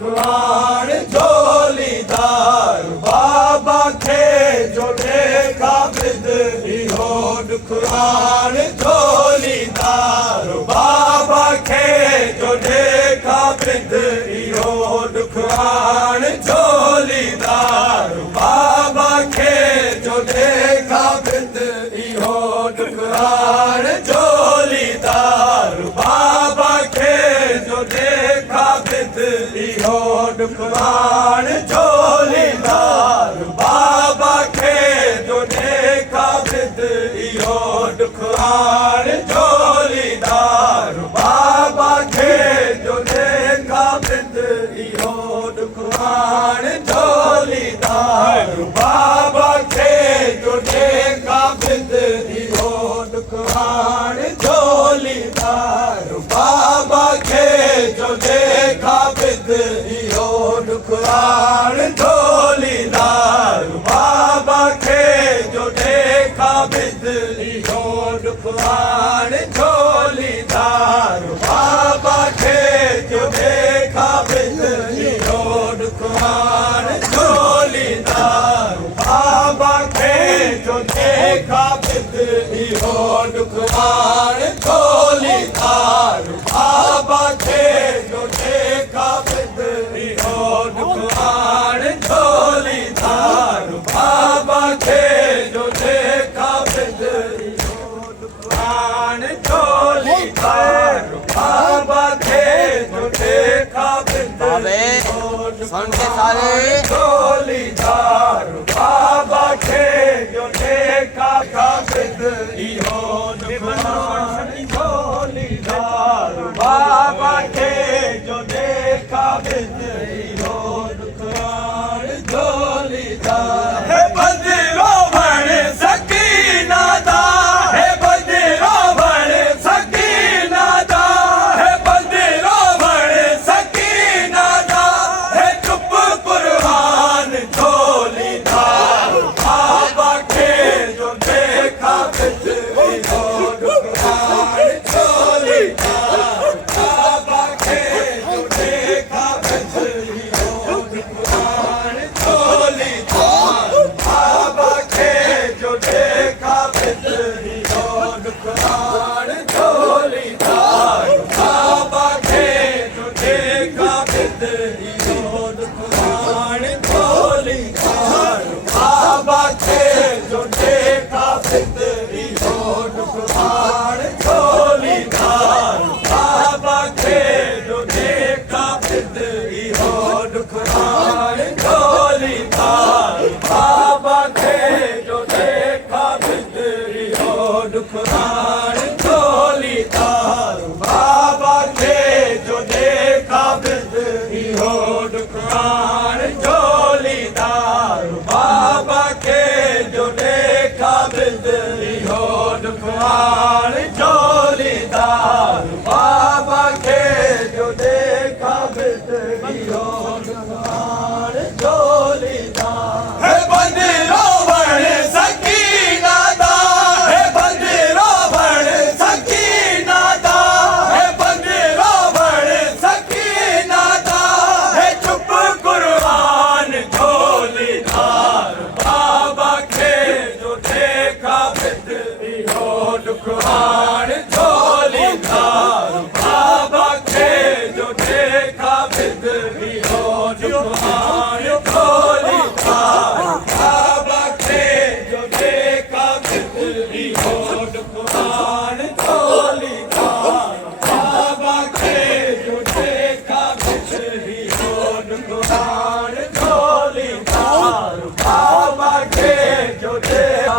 दुखवान झोलीदार बाबा खे जो देखा बिद इहो दुखवान झोलीदार बाबा खे जो देखा बिद इहो दुखवान झोलीदार बाबा खे जो देखा बिद इहो दुखवान झोलीदार बाबा खे जो देखा बिद इहो दुखवान झोलीदार बाबा खे जो देखा बिद इहो दुखवान झोलीदार बाबा खे जो देखा बिद इहो दुखवान झोलीदार बाबा खे जो देखा बिद इहो दुखवान झोलीदार बाबा खे जो देखा बिद इहो दुखवान झोलीदार बाबा खे जो देखा बिद इहो दुखवान झोलीदार बाबा खे जो देखा बिद इहो दुखवान झोलीदार बाबा खे जो देखा बिद इहो दुखवान झोलीदार बाबा खे जो देखा बिद इहो दुखवान झोलीदार बाबा खे जो देखा बिद इहो दुखवान झोलीदार बाबा खे जो देखा बिद इहो दुखवान झोलीदार बाबा खे जो देखा बिद इहो दुखवान झोलीदार बाबा खे जो देखा बिद इहो दुखवान झोलीदार हे बदिरो बण सकीना दा हे बदिरो बण सकीना दा हे बदिरो बण सकीना दा हे चुप कुर्बान झोलीदार बाबा खे जो देखा बिद इहो दुखवान झोलीदार बाबा खे जो देखा बिद इहो दुखवान झोलीदार बाबा खे जो देखा बिद इहो दुखवान झोलीदार बाबा खे जो देखा बिद इहो दुखवान झोलीदार बाबा खे जो देखा बिद इहो दुखवान झोलीदार बाबा खे जो देखा बिद इहो दुखवान झोलीदार बाबा खे जो देखा बिद इहो दुखवान झोलीदार बाबा खे जो देखा बिद इहो दुखवान झोलीदार बाबा खे जो देखा बिद इहो दुखवान झोलीदार बाबा खे जो देखा बिद इहो दुखवान झोलीदार हे बदिरो बण सकीना दा हे बदिरो बण सकीना दा हे बदिरो बण सकीना दा हे चुप कुर्बान झोलीदार बाबा खे जो देखा बिद इहो दुखवान झोलीदार बाबा खे जो देखा बिद इहो दुखवान झोलीदार बाबा खे जो देखा बिद इहो दुखवान झोलीदार बाबा खे जो देखा बिद इहो दुखवान झोलीदार बाबा खे जो देखा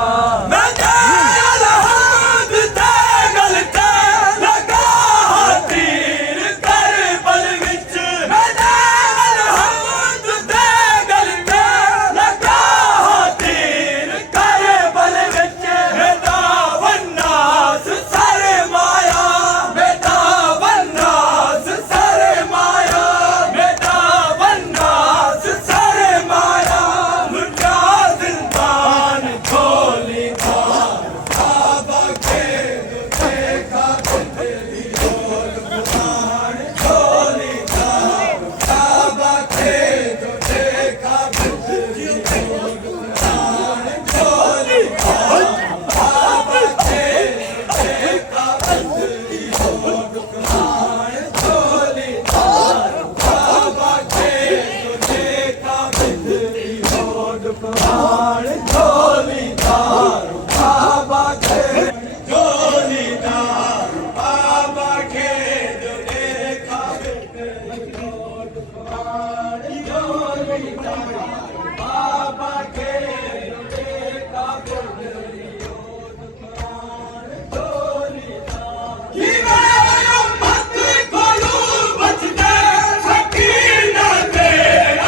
तीर कर बल विच बाबा खे जेका ॿुधियो दुकान झोलीदार जीवायो मत खोलू बचदे सकीना ते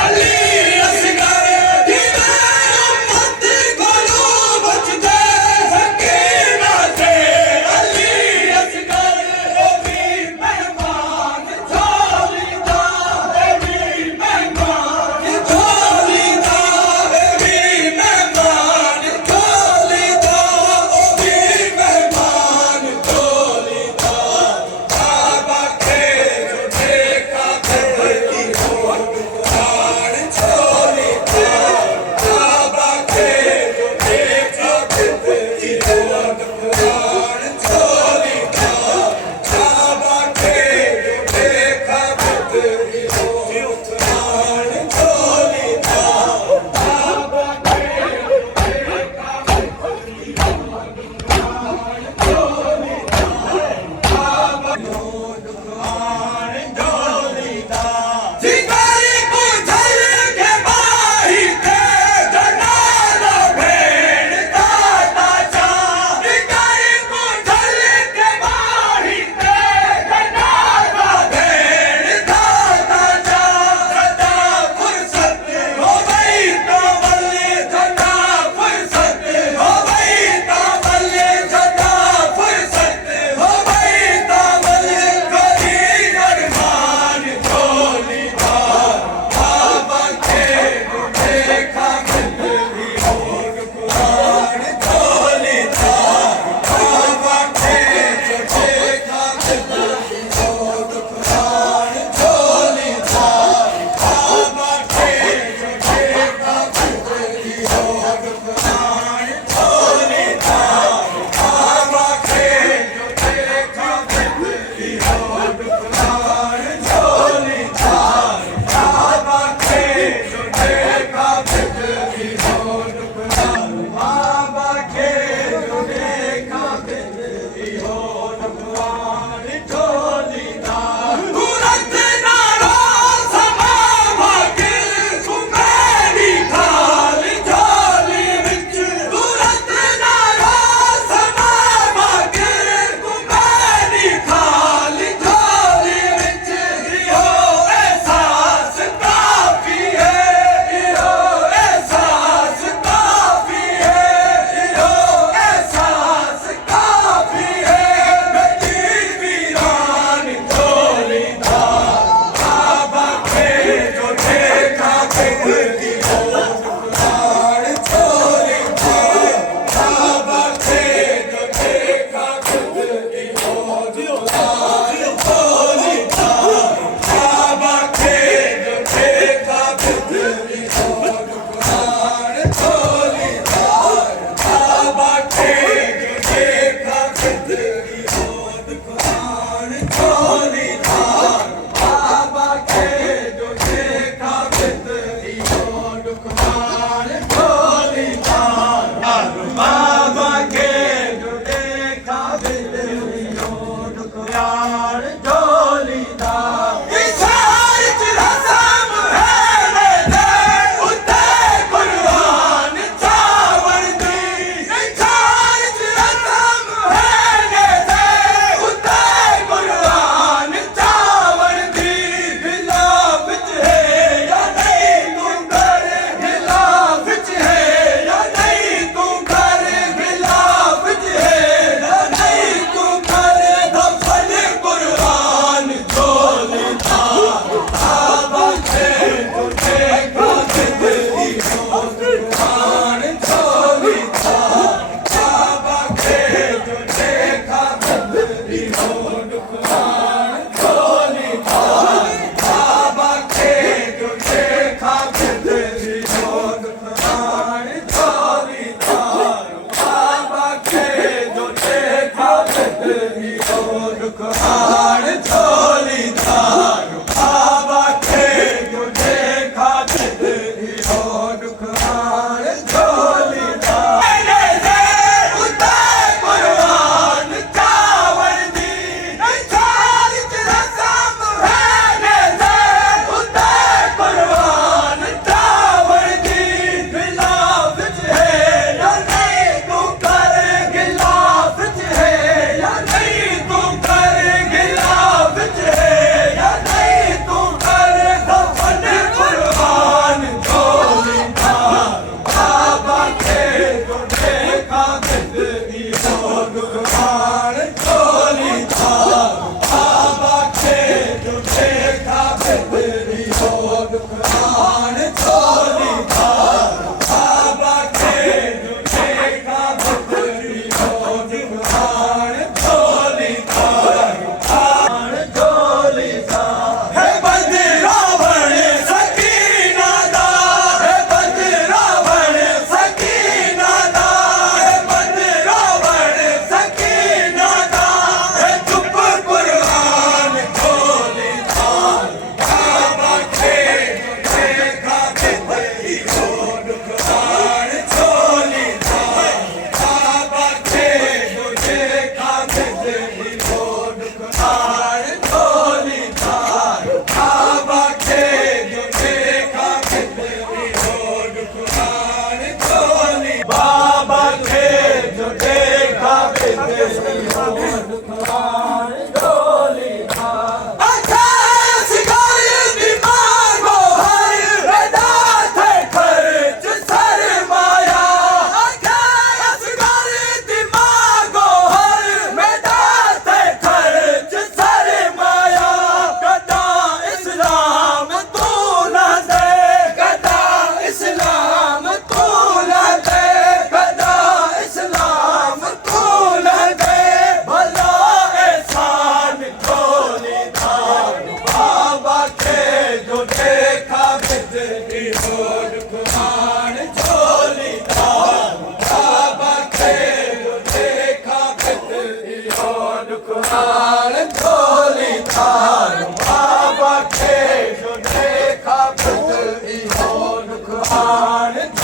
अली असगर जीवायो मत खोलू बचदे सकीना ते अली असगर ओ भी मेहमान झोलीदार ओ भी मेहमान झोलीदार ਦੁਕਾਨ